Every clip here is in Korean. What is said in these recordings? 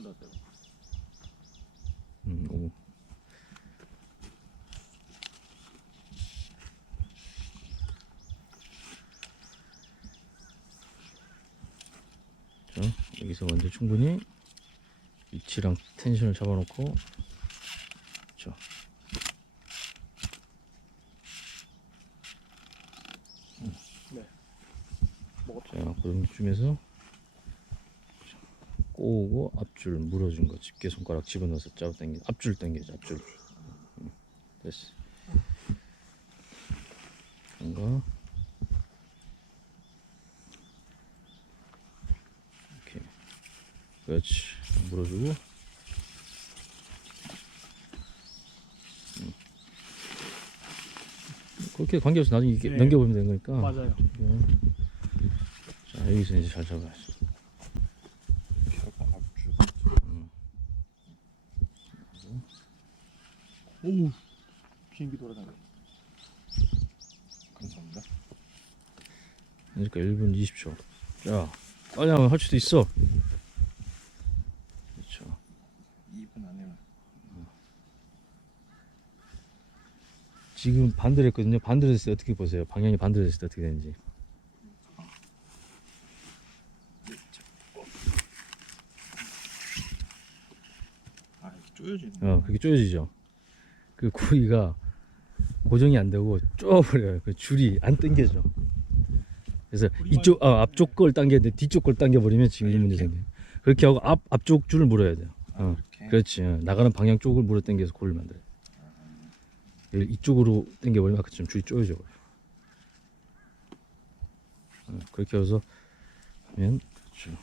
넣었어요. 음, 오. 자, 여기서 먼저 충분히 위치랑 텐션을 잡아놓고 자, 그 정도쯤에서 꼬우고 앞줄 물어준 거 집게 손가락 집어넣어서 짜고 당겨 앞줄 당겨줘 앞줄 응, 됐어 뭔가 이렇게 그렇지 물어주고 응. 그렇게 관계없이 나중에 이렇게 네. 넘겨보면 되는 거니까 맞아요. 네. 자 여기서 이제 잘 잡아야지 오 비행기 돌아다녀. 감사합니다. 그러니까 1분 20초 자 빨리 하면 할 수도 있어 그렇죠 2분 안에만. 지금 반대로 했거든요 반대로 했을 때 어떻게 보세요 방향이 반대로 했을 때 어떻게 되는지 아 쪼여지네. 어 그렇게 쪼여지죠 그 고리가 고정이 안 되고 쪼버려요. 그 줄이 안 당겨져. 그래서 이쪽 어, 앞쪽 걸 당겨야 돼 뒤쪽 걸 당겨 버리면 지금 이 문제 생겨요. 그렇게 하고 앞 앞쪽 줄을 물어야 돼요. 아, 어. 그렇지. 어, 나가는 방향 쪽을 물어 당겨서 고리를 만들어요. 이쪽으로 당겨 버리면 아까처럼 줄이 쪼여져 버려요. 어, 그렇게 해서 하면 그렇죠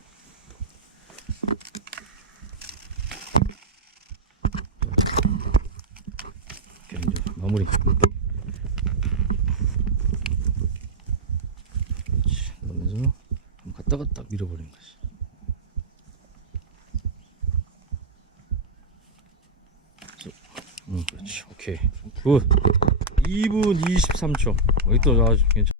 이렇게 이제 마무리 그러면서 갔다 갔다 밀어버리는 거지 응, 그렇지. 오케이. 굿. 2분 23초. 여기 또 아주 괜찮.